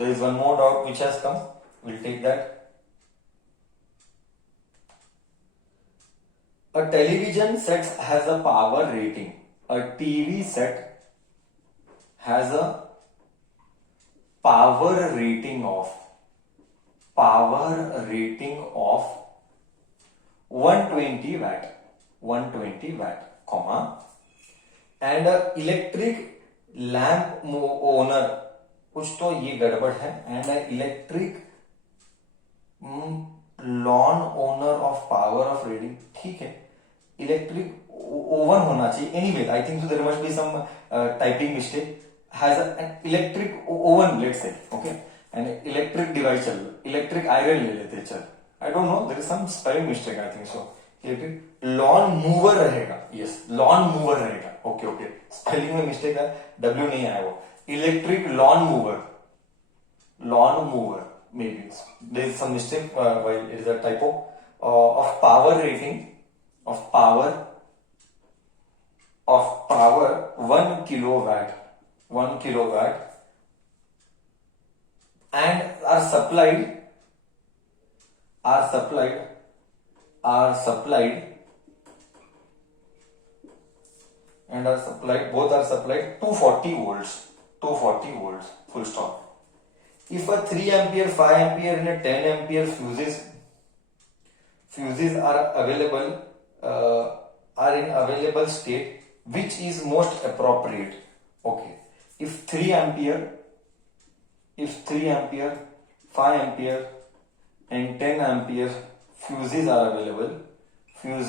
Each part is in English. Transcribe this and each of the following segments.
there is one more doubt which has come. We'll take that. A television set has a power rating. A TV set has a power rating of 120 watt, comma, and a electric lamp owner, कुछ तो ये गड़बड़ है, and electric lawn owner of power of reading, ठीक है, electric oven होना चाहिए, anyway I think so there must be some typing mistake, has an electric oven let's say, okay, and electric device चल, इलेक्ट्रिक आयरन ले लेते चल, I don't know, there is some spelling mistake, I think so, electric lawn mower रहेगा, yes lawn mower रहेगा, okay okay, spelling में mistake है, W नहीं आया वो, electric lawn mower may be there is some mistake while it is a typo of power rating of power 1 kilowatt and are supplied both are supplied 240 volts, full stop. If a 3 ampere, 5 ampere and a 10 ampere fuses are in available state, which is most appropriate? Okay, if 3 ampere, 5 ampere and 10 ampere fuses are available, which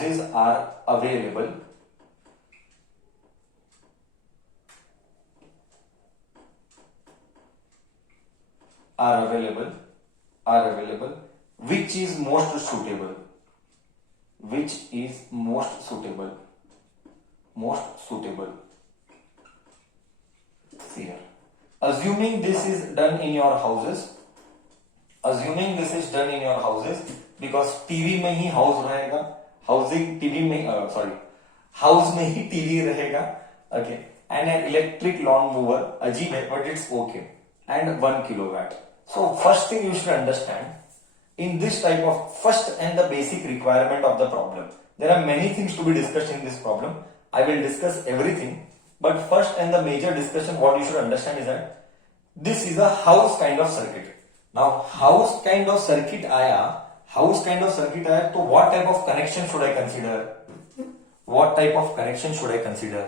is most suitable? See here, assuming this is done in your houses, because TV में ही house रहेगा, house में ही TV रहेगा, okay, and an electric lawn mower, अजीब है but it's okay, and 1 kilowatt. So first thing you should understand in this type of first and the basic requirement of the problem. There are many things to be discussed in this problem. I will discuss everything, but first and the major discussion what you should understand is that this is a house kind of circuit. Now house kind of circuit आया, तो what type of connection should I consider?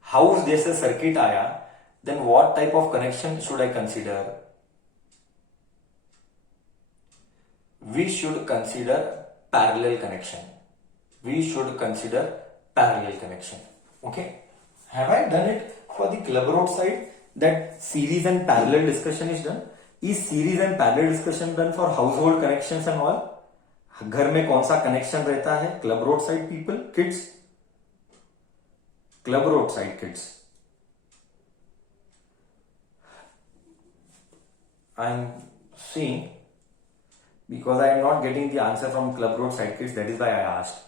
House जैसे circuit आया, then what type of connection should I consider? We should consider parallel connection. Okay. Have I done it for the club road side that series and parallel discussion is done? Is series and parallel discussion done for household connections and all? घर में कौन सा connection रहता है? Club road side people, kids. Club road side kids. I'm seeing, because I am not getting the answer from club road side kids, that is why I asked.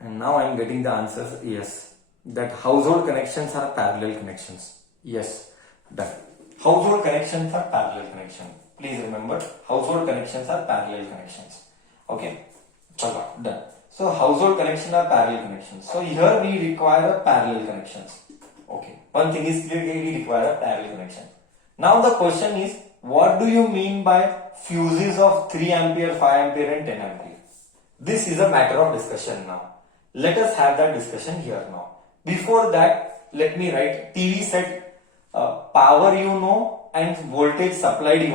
And now I am getting the answers. Yes, that household connections are parallel connections. Yes, done. Household connections are parallel connections. Please remember, household connections are parallel connections. Okay, chalo, done. So household connections are parallel connections. So here we require a parallel connections. Okay, one thing is clear, we require a parallel connection. Now the question is, what do you mean by fuses of 3 ampere, 5 ampere and 10 ampere? This is a matter of discussion now. Let us have that discussion here now. Before that, let me write TV set, power you know and voltage supplied you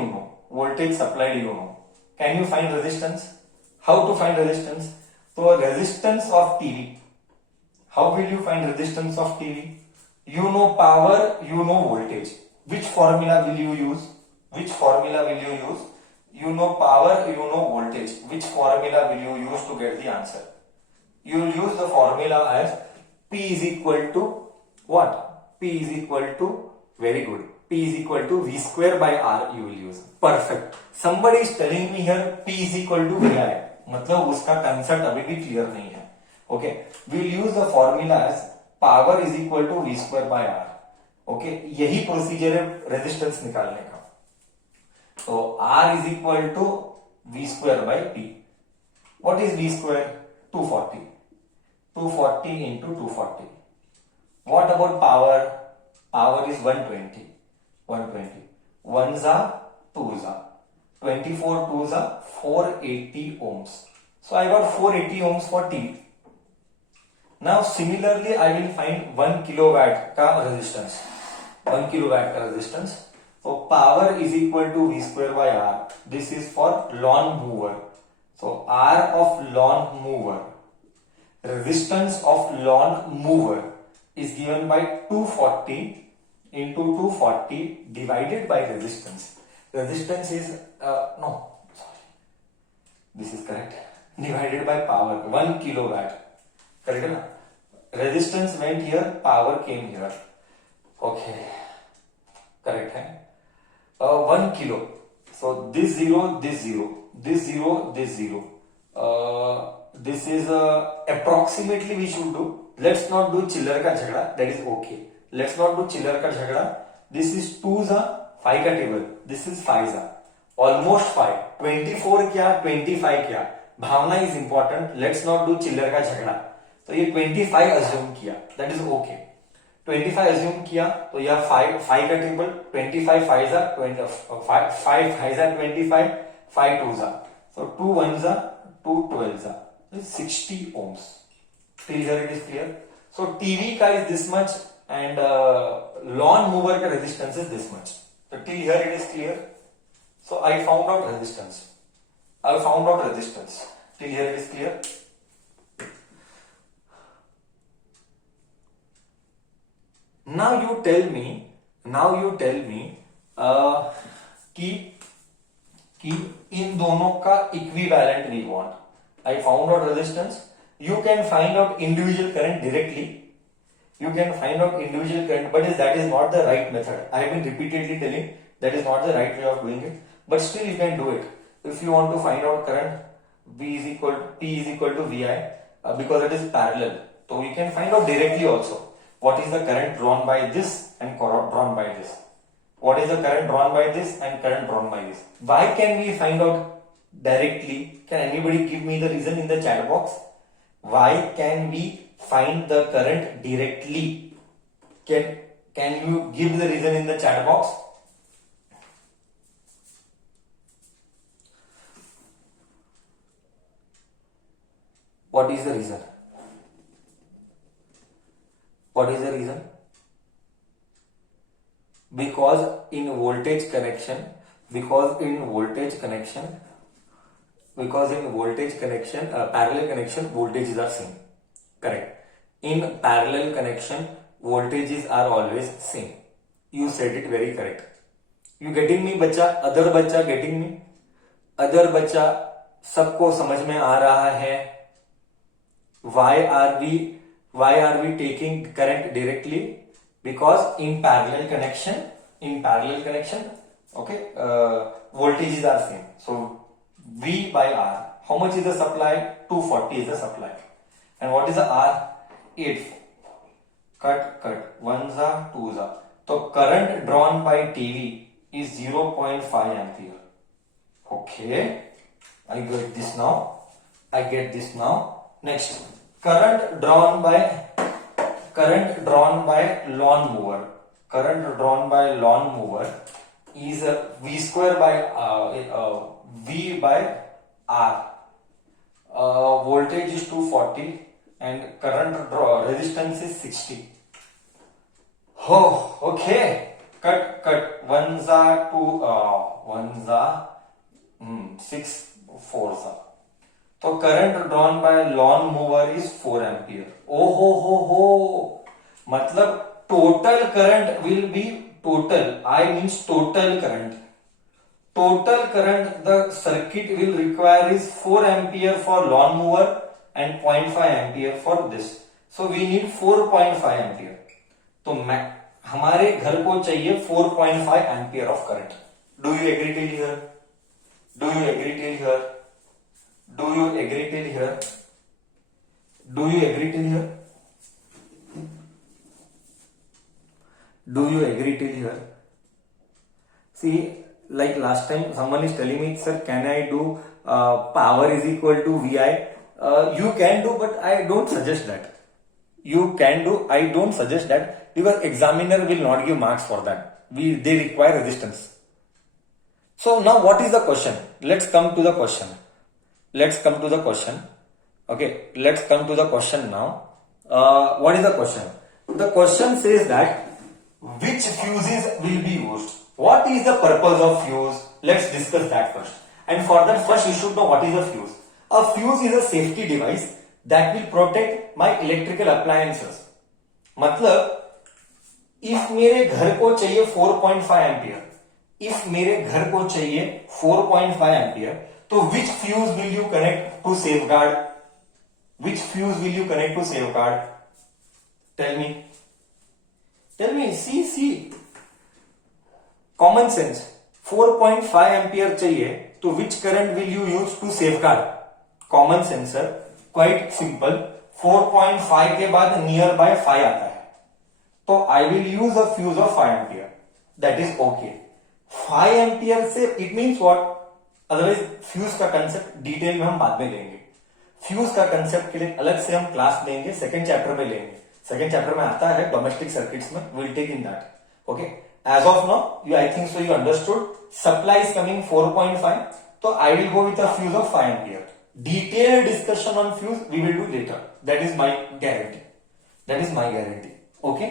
know. Can you find resistance? How to find resistance? So resistance of TV. How will you find resistance of TV? You know power, you know voltage. Which formula will you use? You know power, you know voltage. Which formula will you use to get the answer? You will use the formula as P is equal to what? Very good. P is equal to V square by R you will use. Perfect. Somebody is telling me here P is equal to VI. मतलब उसका concept अभी भी clear नहीं है. Okay. We will use the formula as power is equal to V square by R. Okay, यही procedure है resistance निकालने का। तो R is equal to V square by P. What is V square? 240, 240 into 240। What about power? Power is 120, 120 1 जा 2 जा 24 2 जा 480 ohms. So I got 480 ohms for T. Now similarly I will find 1 kilowatt का resistance, 1 kilowatt का resistance. So power is equal to V square by R. This is for lawn mower. So R of lawn mower, resistance of lawn mower is given by 240 into 240 divided by resistance. Resistance is no, sorry, this is correct. Divided by power, 1 kilowatt. Correct na? Resistance went here, power came here. Okay, correct hai? 1 kilo. So this 0, this 0, this 0, this 0. This is approximately we should do. Let's not do chiller का झगड़ा. That is okay. Let's not do chiller का झगड़ा. This is 2 za 5 का table. This is 5 za. Almost 5. 24 क्या 25 क्या? भावना is important. Let's not do chiller का झगड़ा. तो ये 25 assume किया. That is okay. 25 assume किया तो यह 5 का टेबल 25 5 जा 5 5 जा 25 5 2 जा so 2 1 जा 2 12 जा 60 ohms. Till here it is clear. So TV का is this much and lawn mower का resistance is this much. So till here it is clear. So I found out resistance. Till here it is clear. Now you tell me कि इन दोनों का equivalent we want. I found out resistance. You can find out individual current directly. But that is not the right method. I have been repeatedly telling that is not the right way of doing it. But still you can do it. If you want to find out current, P is equal to VI because it is parallel. So you can find out directly also. What is the current drawn by this and drawn by this? What is the current drawn by this and current drawn by this? Why can we find out directly? Can anybody give me the reason in the chat box? Why can we find the current directly? Can you give the reason in the chat box? What is the reason? What is the reason? Because in voltage connection, parallel connection, voltages are same. Correct. In parallel connection, voltages are always same. You said it very correct. You getting me, बच्चा? Other बच्चा getting me? Other बच्चा सबको समझ में आ रहा है? Why are we taking current directly? Because in parallel connection, okay, voltages are same. So V by R. How much is the supply? 240 is the supply. And what is the R? 8. Cut. 1 za, 2 za. So current drawn by TV is 0.5 ampere. Okay. I get this now. Next. Current drawn by lawn mower. Current drawn by lawn mower is V square by V by R. Voltage is 240 and current resistance is 60. Oh, okay. Cut. 1 za 2 1 za 6 4 za. So current drawn by lawn mower is 4 ampere. Oh. मतलब total current will be total. I means total current. The circuit will require is 4 ampere for lawn mower and 0.5 ampere for this. So we need 4.5 ampere. तो हमारे घर को चाहिए 4.5 ampere of current. Do you agree till here? Do you agree till here? Do you agree till here? See, like last time someone is telling me, sir, can I do power is equal to VI? You can do, but I don't suggest that. You can do, I don't suggest that, because examiner will not give marks for that. They require resistance. So now what is the question? Let's come to the question. Okay, let's come to the question now. What is the question? The question says that which fuses will be used. What is the purpose of fuse? Let's discuss that first. And for that, first you should know what is a fuse. A fuse is a safety device that will protect my electrical appliances. मतलब if मेरे घर को चाहिए 4.5 ampere, if मेरे घर को चाहिए 4.5 ampere, तो which fuse will you connect to safeguard? Which fuse will you connect to safeguard? Tell me. See. Common sense. 4.5 ampere चाहिए, तो which current will you use to safeguard? Common sense, sir. Quite simple. 4.5 के बाद near by 5 आता है, तो I will use a fuse of 5 ampere. That is okay. 5 ampere से it means what? Otherwise fuse का concept detail में हम बाद में लेंगे. फ्यूज का कंसेप्ट के लिए अलग से हम क्लास लेंगे, सेकंड चैप्टर में लेंगे. सेकंड चैप्टर में आता है डोमेस्टिक सर्किट्स में, will take in that. Okay, as of now you, I think so you understood. Supply is coming 4.5, तो I will go with a fuse of 5 ampere. Detailed discussion on fuse we will do later. That is my guarantee. Okay,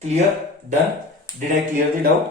clear? Done? Did I clear the doubt?